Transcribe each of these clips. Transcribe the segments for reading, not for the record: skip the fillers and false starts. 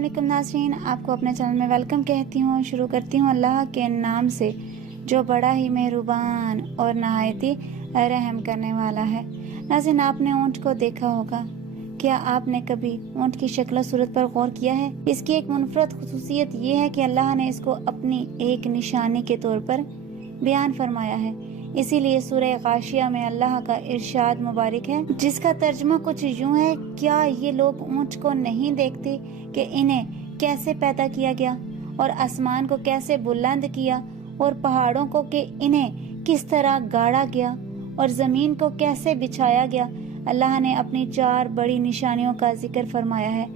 अस्सलामुअलैकुम नाज़रीन, आपको अपने चैनल में वेलकम कहती हूँ। शुरू करती हूँ अल्लाह के नाम से जो बड़ा ही मेहरबान और नहायती रहम करने वाला है। नाज़रीन, आपने ऊँट को देखा होगा। क्या आपने कभी ऊँट की शक्ल सूरत पर गौर किया है? इसकी एक मुनफरद खुसूसियत ये है कि अल्लाह ने इसको अपनी एक निशानी के तौर पर बयान फरमाया है। इसीलिए सूरह गाशिया में अल्लाह का इरशाद मुबारक है, जिसका तर्जुमा कुछ यूं है, क्या ये लोग ऊँट को नहीं देखते कि इन्हें कैसे पैदा किया गया और आसमान को कैसे बुलंद किया और पहाड़ों को कि इन्हें किस तरह गाड़ा गया और जमीन को कैसे बिछाया गया। अल्लाह ने अपनी 4 बड़ी निशानियों का जिक्र फरमाया है।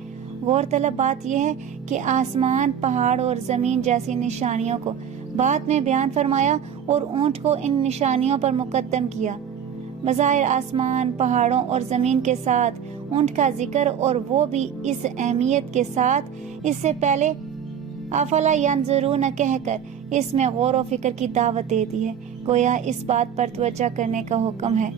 गौरतलब बात यह है कि आसमान, पहाड़ और जमीन जैसी निशानियों को बाद में बयान फरमाया और ऊँट को इन निशानियों पर मुकद्दम किया। बज़ाहिर आसमान, पहाड़ों और जमीन के साथ ऊँट का जिक्र, और वो भी इस अहमियत के साथ। इससे पहले अफला यंजुरून कहकर इसमें गौर और फिक्र की दावत दे दी है। गोया इस बात पर तवज्जो करने का हुक्म है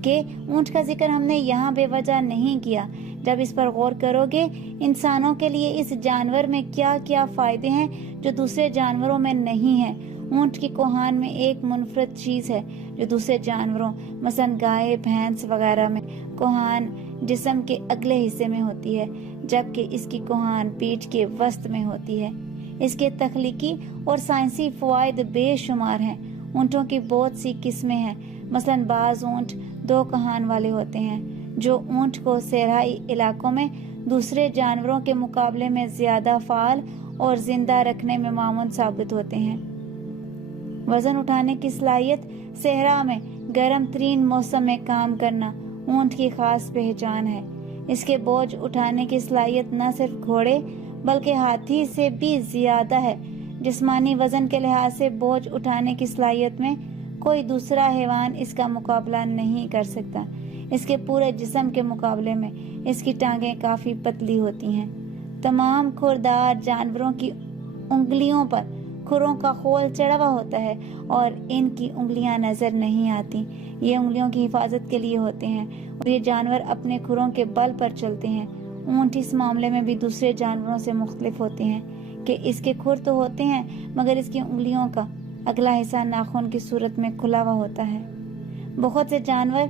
कि ऊँट का जिक्र हमने यहाँ बेवजह नहीं किया। जब इस पर गौर करोगे, इंसानों के लिए इस जानवर में क्या क्या फायदे हैं जो दूसरे जानवरों में नहीं है। ऊँट की कोहान में एक मुनफरद चीज है जो दूसरे जानवरों मसलन गाय, भैंस वगैरह में कोहान जिस्म के अगले हिस्से में होती है, जबकि इसकी कोहान पीठ के वस्त में होती है। इसके तख्लीकी और साइंसी फवायद बेशुमार हैं। ऊँटों की बहुत सी किस्में हैं। मसलन बाज ऊँट 2 कोहान वाले होते हैं जो ऊँट को सहराई इलाकों में दूसरे जानवरों के मुकाबले में ज्यादा फाल और जिंदा रखने में मामून साबित होते हैं। वजन उठाने की सलाहियत, सहरा में गर्म तरीन मौसम में काम करना ऊँट की खास पहचान है। इसके बोझ उठाने की सलाहियत न सिर्फ घोड़े बल्कि हाथी से भी ज्यादा है। जिस्मानी वजन के लिहाज से बोझ उठाने की सलाहियत में कोई दूसरा हैवान इसका मुकाबला नहीं कर सकता। इसके पूरे जिस्म के मुकाबले में इसकी टांगें काफी पतली होती हैं। तमाम खुरदार जानवरों की उंगलियों पर खुरों का खोल चढ़ा हुआ होता है और इनकी उंगलियां नजर नहीं आती। ये उंगलियों की हिफाजत के लिए होते हैं और ये जानवर अपने खुरों के बल पर चलते हैं। ऊँट इस मामले में भी दूसरे जानवरों से मुख्तलिफ होते हैं कि इसके खुर तो होते हैं मगर इसकी उंगलियों का अगला हिस्सा नाखून की सूरत में खुला हुआ होता है। बहुत से जानवर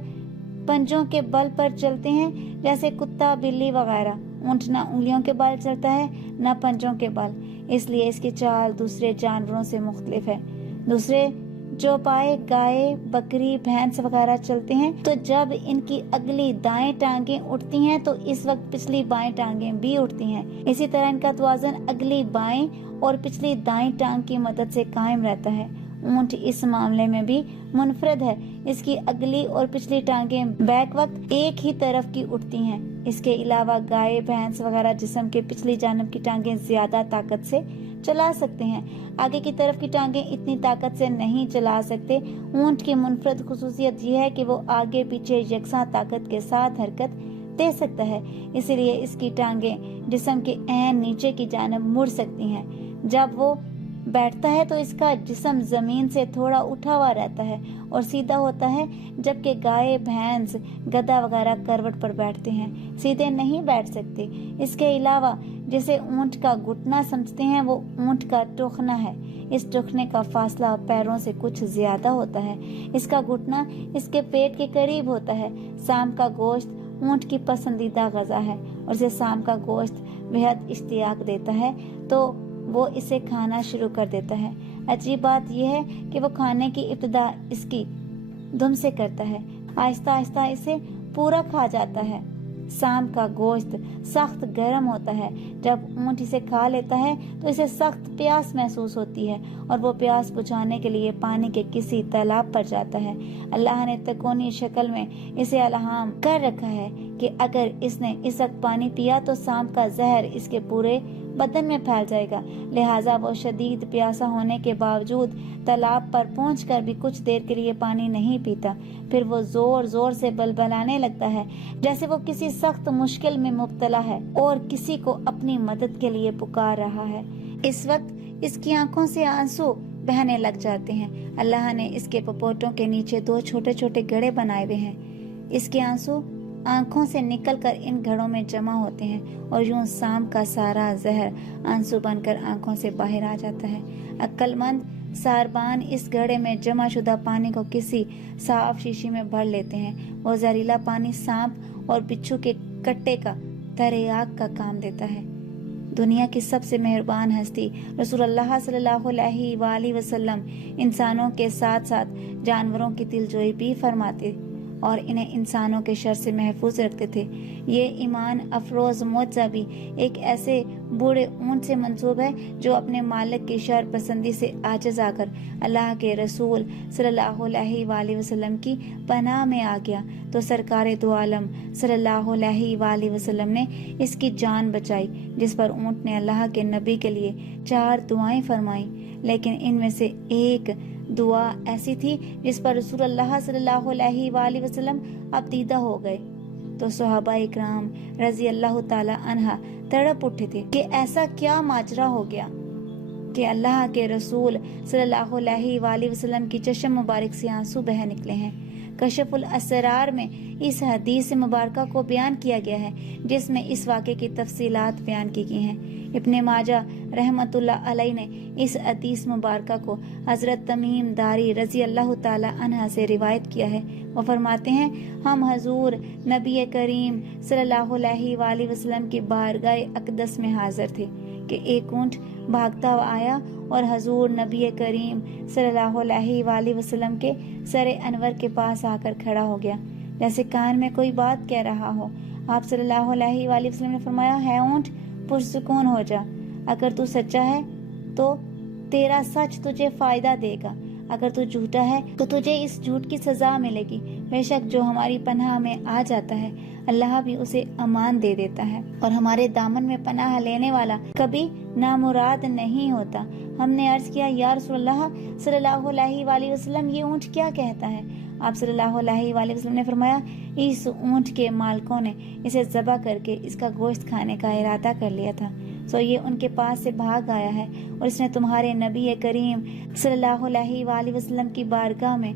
पंजों के बल पर चलते हैं, जैसे कुत्ता, बिल्ली वगैरह। ऊँट न उंगलियों के बल चलता है न पंजों के बल, इसलिए इसकी चाल दूसरे जानवरों से मुख्तलिफ है। दूसरे जो पाए गाय, बकरी, भैंस वगैरह चलते हैं तो जब इनकी अगली दाएं टांगें उठती हैं तो इस वक्त पिछली बाएं टांगें भी उठती हैं। इसी तरह इनका तवाज़ुन अगली बाएं और पिछली दाएं टांग की मदद से कायम रहता है। ऊँट इस मामले में भी मुनफरद है। इसकी अगली और पिछली टांगें बैक वक्त एक ही तरफ की उठती हैं। इसके अलावा गाय, भैंस वगैरह जिस्म के पिछली जानब की टांगें ज्यादा ताकत से चला सकते हैं। आगे की तरफ की टांगें इतनी ताकत से नहीं चला सकते। ऊँट की मुनफरद खुसूसियत यह है कि वो आगे पीछे यकसा ताकत के साथ हरकत दे सकता है। इसीलिए इसकी टांगें जिस्म के ऐन नीचे की जानब मुड़ सकती हैं। जब वो बैठता है तो इसका जिस्म जमीन से थोड़ा उठा हुआ रहता है और सीधा होता है, जबकि गाय, भैंस, गधा वगैरह करवट पर बैठते हैं, सीधे नहीं बैठ सकते। इसके अलावा जिसे ऊँट का घुटना समझते हैं वो ऊँट का टुखना है। इस टुखने का फासला पैरों से कुछ ज्यादा होता है। इसका घुटना इसके पेट के करीब होता है। शाम का गोश्त ऊँट की पसंदीदा गजा है और इसे शाम का गोश्त बेहद इश्तियाक देता है तो वो इसे खाना शुरू कर देता है। अजीब बात यह है कि वो खाने की इब्तिदा इसकी दुम से करता है, आहिस्ता आहिस्ता इसे पूरा खा जाता है। शाम का गोश्त सख्त गर्म होता है। जब ऊँट इसे खा लेता है तो इसे सख्त प्यास महसूस होती है और वो प्यास बुझाने के लिए पानी के किसी तालाब पर जाता है। अल्लाह ने तकोनी शक्ल में इसे अलहाम कर रखा है कि अगर इसने इस वक्त पानी पिया तो शाम का जहर इसके पूरे बदन में फैल जाएगा। लिहाजा वो शदीद प्यासा होने के बावजूद तालाब पर पहुंचकर भी कुछ देर के लिए पानी नहीं पीता। फिर वो जोर जोर से बलबलाने लगता है जैसे वो किसी सख्त मुश्किल में मुब्तला है और किसी को अपनी मदद के लिए पुकार रहा है। इस वक्त इसकी आंखों से आंसू बहने लग जाते हैं। अल्लाह ने इसके पपोटों के नीचे 2 छोटे छोटे गड्ढे बनाए हुए हैं। इसके आंसू आंखों से निकलकर इन घड़ों में जमा होते हैं और यूं शाम का सारा जहर आंसू बनकर आंखों से बाहर आ जाता है। अक्लमंद सारबान इस घड़े में जमा शुदा पानी को किसी साफ शीशी में भर लेते हैं। वो जहरीला पानी सांप और बिच्छू के कट्टे का तरेआग का काम देता है। दुनिया की सबसे मेहरबान हस्ती रसूलुल्लाह सल्लल्लाहु अलैहि वसल्लम इंसानों के साथ साथ जानवरों की दिलजोई भी फरमाते और इन्हें इंसानों के शर से महफूज रखते थे। ये ईमान अफरोज मोजा भी एक ऐसे बूढ़े ऊंट से मंसूब है जो अपने मालिक की शर पसंदी से आजिज आकर अल्लाह के रसूल सल्लल्लाहु अलैहि वसल्लम की पनाह में आ गया तो सरकार दो आलम सल्लल्लाहु अलैहि वसल्लम ने इसकी जान बचाई, जिस पर ऊंट ने अल्लाह के नबी के लिए 4 दुआएं फरमाई। लेकिन इनमें से एक दुआ ऐसी थी जिस पर रसूलुल्लाह सल्लल्लाहु अलैहि वसल्लम अब्दीदा हो गए तो सहाबा इकराम रजी अल्लाह ताला अन्हा तड़प उठे थे कि ऐसा क्या माजरा हो गया कि अल्लाह के रसूल सल्लल्लाहु अलैहि वसल्लम की चश्म मुबारक से आंसू बह निकले हैं। कशफुल असरार में इस हदीस मुबारका को बयान किया गया है जिसमें इस वाक़े की तफसीलात बयान की गई हैं। इब्ने माजा रहमतुल्लाह अलैह ने इस हदीस मुबारका को हजरत तमीम दारी रजी अल्लाह ताला अन्हा से रिवायत किया है। वो फरमाते हैं, हम हजूर नबी करीम सल्लल्लाहु अलैहि वसल्लम की बारगाह अक़दस में हाजिर थे कि एक ऊंट भागता हुआ आया और हजूर नबी करीम सल्लल्लाहु अलैहि वसल्लम के सरे अनवर के पास आकर खड़ा हो गया जैसे कान में कोई बात कह रहा हो। आप सल्लल्लाहु अलैहि वसल्लम ने फरमाया, है ऊंट, पुरसुकून हो जा। अगर तू सच्चा है तो तेरा सच तुझे फायदा देगा, अगर तू झूठा है तो तुझे इस झूठ की सजा मिलेगी। बेशक जो हमारी पनाह में आ जाता है अल्लाह भी उसे अमान दे देता है और हमारे दामन में पनाह लेने वाला कभी नामुराद नहीं होता। हमने अर्ज किया, या रसूलल्लाह सल्लल्लाहु अलैहि वसल्लम, ये ऊंट क्या कहता है? आप सल्लल्लाहु अलैहि वसल्लम ने फरमाया, इस ऊंट के मालिकों ने इसे ज़बह करके इसका गोश्त खाने का इरादा कर लिया था, सो ये उनके पास से भाग आया है और इसने तुम्हारे नबी करीम सल्लल्लाहु अलैहि वसल्लम की बारगाह में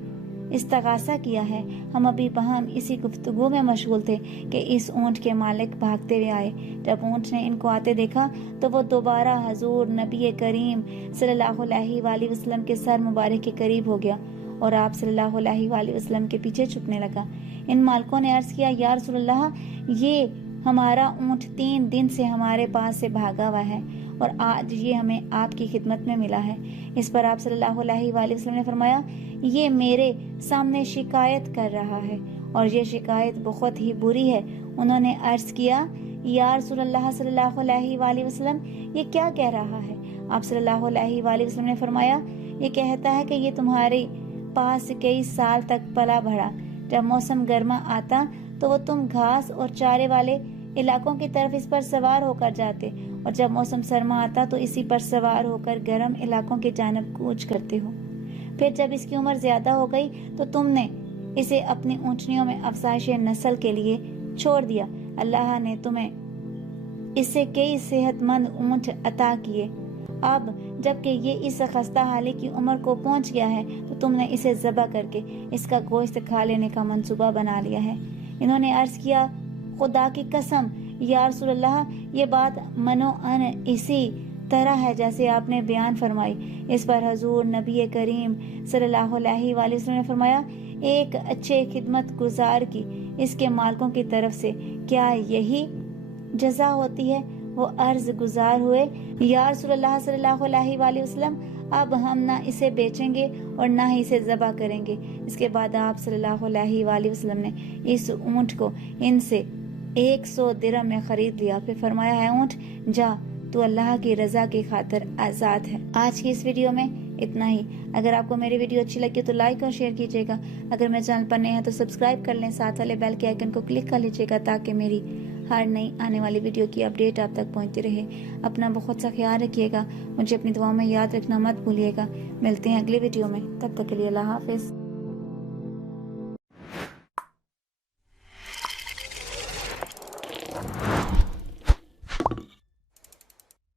इस्तगासा किया है। हम अभी बहम इसी गुफ्तगू में मशगूल थे कि इस ऊंट के मालिक भागते हुए आए। जब ऊंट ने इनको आते देखा तो वो दोबारा हजूर नबी करीम सल्लल्लाहु अलैहि वसल्लम के सर मुबारक के करीब हो गया और आप सल्लल्लाहु अलैहि वसल्लम के पीछे छुपने लगा। इन मालिकों ने अर्ज किया, या रसूलल्लाह, ये हमारा ऊंट 3 दिन से हमारे पास से भागा हुआ है और आज ये हमें आपकी खिदमत में मिला है। इस पर आप सल्लल्लाहु अलैहि वसल्लम ने फरमाया, ये मेरे सामने शिकायत कर रहा है और ये शिकायत बहुत ही बुरी है। उन्होंने अर्ज किया, या रसूलल्लाह सल्लल्लाहु अलैहि वसल्लम, ये क्या कह रहा है? आप सल्लल्लाहु अलैहि वसल्लम ने फरमाया, ये कहता है कि ये तुम्हारे पास कई साल तक पला बढ़ा। जब मौसम गर्मा आता तो वो तुम घास और चारे वाले इलाकों की तरफ इस पर सवार होकर जाते और जब मौसम सरमा आता तो इसी पर सवार होकर गर्म इलाकों की जानब कूच करते हो। फिर जब इसकी उम्र ज्यादा हो गई तो तुमने इसे अपनी ऊंटनियों में अफजाइश नस्ल के लिए छोड़ दिया। अल्लाह ने तुम्हें इससे कई सेहतमंद ऊंट अता किए। अब जबकि ये इस खस्ता हाली की उम्र को पहुंच गया है तो तुमने इसे ज़बह करके इसका गोश्त खा लेने का मंसूबा बना लिया है। इन्होंने अर्ज किया, खुदा की कसम या रसूलल्लाह, ये बात मनो अन इसी तरह है जैसे आपने बयान फरमाई। इस पर हजूर नबी करीम सल्लल्लाहु अलैहि वसल्लम ने फरमाया, एक अच्छे खिदमत गुजार की इसके मालिकों की तरफ से क्या यही जजा होती है? वो अर्ज गुजार हुए, या रसूलल्लाह सल्लल्लाहु अलैहि वसल्लम, अब हम ना इसे बेचेंगे और ना ही इसे ज़बह करेंगे। इसके बाद आप सल्लल्लाहु अलैहि वसल्लम ने इस ऊंट को इनसे 100 दिरहम में खरीद लिया। फिर फरमाया, है ऊंट, जा, तू अल्लाह की रजा की खातिर आज़ाद है। आज की इस वीडियो में इतना ही। अगर आपको मेरी वीडियो अच्छी लगी तो लाइक और शेयर कीजिएगा। अगर मेरे चैनल पर नए हैं तो सब्सक्राइब कर लें, साथ वाले बेल के आइकन को क्लिक कर लीजिएगा ताकि मेरी हर नई आने वाली वीडियो की अपडेट आप तक पहुंचती रहे। अपना बहुत सा ख्याल रखिएगा, मुझे अपनी दुआओं में याद रखना मत भूलिएगा। मिलते हैं अगली वीडियो में, तब तक के लिए अल्लाह हाफिज़।